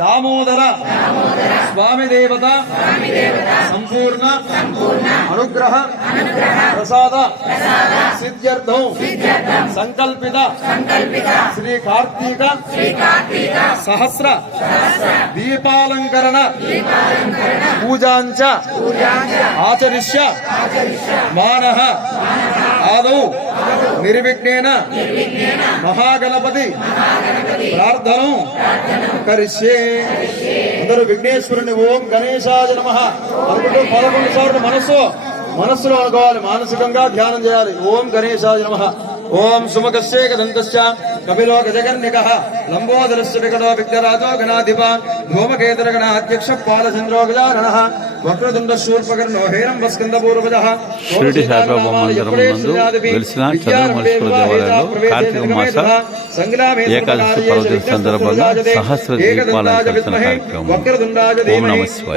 दामोदर स्वामी देवता संपूर्ण अनुग्रह प्रसाद सिद्ध्यर्थं संकल्पित श्री कार्तिक सहस्र दीपालंकरण पूजांच आचरिष्य मानः आदौ निर्विघ्नेन महागणपति प्रार्थना करिष्ये अंदरू विघ्नेश्वरुनि ओम गणेशाय नमः అనుకుంటూ 11 సార్లు మనస్సులో అనుకోవాలి మానసికంగా ధ్యానం చేయాలి ఓం గణేశాయ నమః ओम सुमुखस्येकदन्तस्य कपिलो गजगन्निकः लंबोदरस्य विकटो विघ्नराजो गणाधिपा धूमकेतुर्गणाध्यक्ष पालचन्द्रो गजाननः वक्रतुण्डशूर्पकर्णो हेरम्बस्कन्दपूर्वजः షిరిడి సాయిబాబా మందిరం నందు వెలిసిన చంద్రమౌళీశ్వర దేవాలయంలో కార్తీక మాస ఏకాదశి పర్వదిన సందర్భంగా సహస్ర దీపాలంకరణ కార్యక్రమం. ఓం నమః శివాయ.